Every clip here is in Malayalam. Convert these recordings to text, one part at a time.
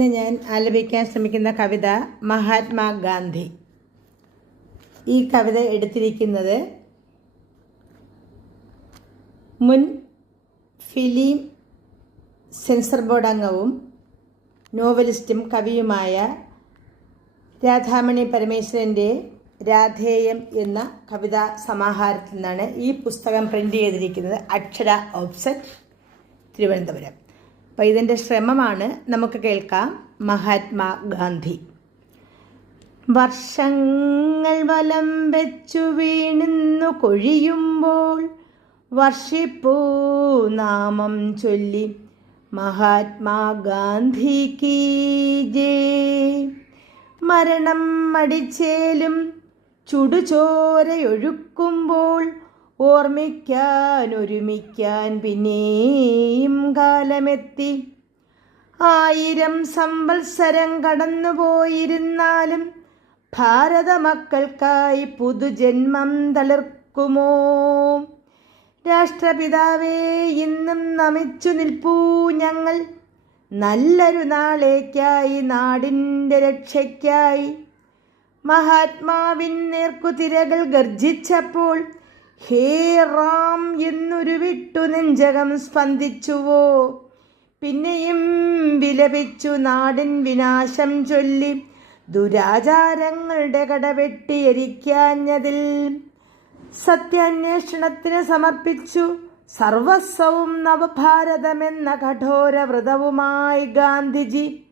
ഇന്ന് ഞാൻ ആലപിക്കാൻ ശ്രമിക്കുന്ന കവിത മഹാത്മാഗാന്ധി ഈ കവിത എടുത്തിരിക്കുന്നത് മുൻ ഫിലിം സെൻസർ ബോർഡ് അംഗവും നോവലിസ്റ്റും കവിയുമായ രാധാമണി പരമേശ്വരന്റെ രാധേയം എന്ന കവിതാ സമാഹാരത്തിൽ നിന്നാണ് ഈ പുസ്തകം പ്രിന്റ് ചെയ്തിരിക്കുന്നത്. അക്ഷര ഓപ്സെറ്റ് തിരുവനന്തപുരം. അപ്പോൾ ഇതിന്റെ ശ്രമമാണ് നമുക്ക് കേൾക്കാം. മഹാത്മാഗാന്ധി വർഷങ്ങൾ വലം വെച്ചു വീണുന്നു കൊഴിയുമ്പോൾ വർഷിപ്പൂ നാമം ചൊല്ലി മഹാത്മാഗാന്ധിക്ക് ജേ. മരണം മടിച്ചേലും ചുടുചോരയൊഴുക്കുമ്പോൾ ഓർമ്മിക്കാൻ ഒരുമിക്കാൻ പിന്നെയും കാലമെത്തി. ആയിരം സംവത്സരം കടന്നുപോയിരുന്നാലും ഭാരത മക്കൾക്കായി പുതുജന്മം തളിർക്കുമോ? രാഷ്ട്രപിതാവേ ഇന്നും നമിച്ചു നിൽപ്പൂ ഞങ്ങൾ. നല്ലൊരു നാളേക്കായി നാടിന്റെ രക്ഷയ്ക്കായി. മഹാത്മാവിൻ നേർക്കുതിരകൾ ഗർജിച്ചപ്പോൾ ഹേ റാം എന്നൊരു വിട്ടു നെഞ്ചകം സ്പന്ദിച്ചുവോ? പിന്നെയും വിലപിച്ചു നാടിൻ വിനാശം ചൊല്ലി ദുരാചാരങ്ങളുടെ കടവെട്ടി എരിക്കാഞ്ഞതിൽ സത്യാന്വേഷണത്തിന് സമർപ്പിച്ചു സർവസ്വവും നവഭാരതമെന്ന കഠോര വ്രതവുമായി ഗാന്ധിജി.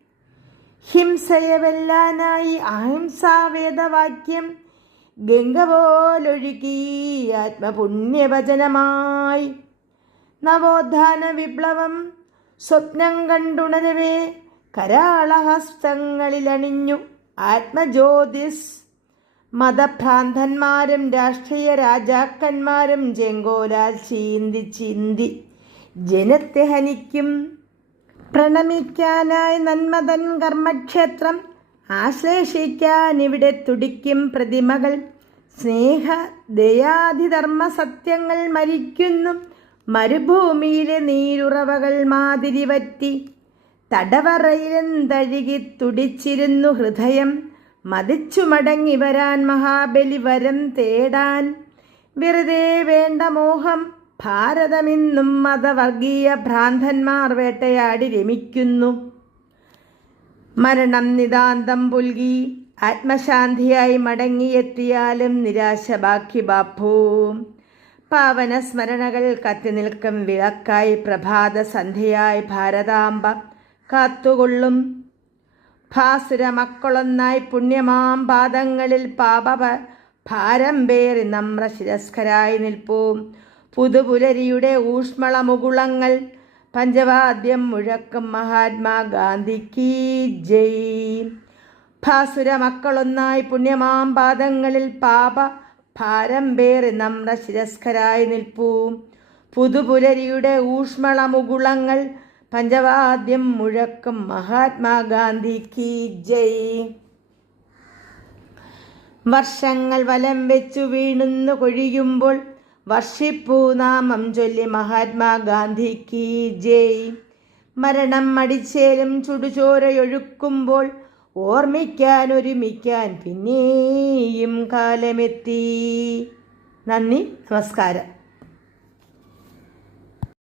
ഹിംസയെ വെല്ലാനായി അഹിംസാവേദവാക്യം ഗംഗ പോലൊഴുകി ആത്മപുണ്യവചനമായി. നവോത്ഥാന വിപ്ലവം സ്വപ്നം കണ്ടുണരവേ കരാളഹസ്തങ്ങളിലണിഞ്ഞു ആത്മജ്യോതിസ്. മതഭ്രാന്തന്മാരും രാഷ്ട്രീയ രാജാക്കന്മാരും ചെങ്കോലാൽ ചീന്തി ചിന്തി ജനത്തെ ഹനിക്കും. പ്രണമിക്കാനായി നന്മതൻ കർമ്മക്ഷേത്രം ആശ്ലേഷിക്കാൻ ഇവിടെ തുടിക്കും പ്രതിമകൾ. സ്നേഹ ദയാധിധർമ്മ സത്യങ്ങൾ മരിക്കുന്നു. മരുഭൂമിയിലെ നീരുറവകൾ മാതിരി വറ്റി. തടവറയിലെന്തഴുകി തുടിച്ചിരുന്നു ഹൃദയം. മതിച്ചു മടങ്ങി വരാൻ മഹാബലി വരം തേടാൻ. വെറുതെ വേണ്ട മോഹം. ഭാരതമിന്നും മതവർഗീയ ഭ്രാന്തന്മാർ വേട്ടയാടി രമിക്കുന്നു. മരണം നിതാന്തം പുൽകി. ആത്മശാന്തിയായി മടങ്ങിയെത്തിയാലും നിരാശ ബാക്കി ബാപ്പൂ. പാവന സ്മരണകൾ കത്തി നിൽക്കും വിളക്കായി പ്രഭാത സന്ധ്യയായി ഭാരതാംബ കാത്തുകൊള്ളും. ഭാസുര മക്കളൊന്നായി പുണ്യമാം പാദങ്ങളിൽ പാപ ഭാരം പേറി നമ്ര ശിരസ്കരായി നിൽപ്പൂ. പുതുപുലരിയുടെ ഊഷ്മള മുകുളങ്ങൾ പഞ്ചവാദ്യം മുഴക്കും മഹാത്മാഗാന്ധിക്ക് ജയ്. ഭാസുര മക്കളൊന്നായി പുണ്യമാം പാദങ്ങളിൽ പാപ ഭാരം പേറി നമ്ര ശിരസ്കരായി നിൽപ്പൂ. പുതുപുലരിയുടെ ഊഷ്മള മുകുളങ്ങൾ പഞ്ചവാദ്യം മുഴക്കും മഹാത്മാഗാന്ധിക്ക് ജയ്. വർഷങ്ങൾ വലം വെച്ചു വീണുന്നു കൊഴിയുമ്പോൾ വർഷിപ്പൂ നാമം ചൊല്ലി മഹാത്മാഗാന്ധിക്ക് ജയ്. മരണം മടിച്ചേലും ചുടുചോരയൊഴുക്കുമ്പോൾ ഓർമ്മിക്കാൻ ഒരുമിക്കാൻ പിന്നെയും കാലമെത്തി. നന്ദി നമസ്കാരം.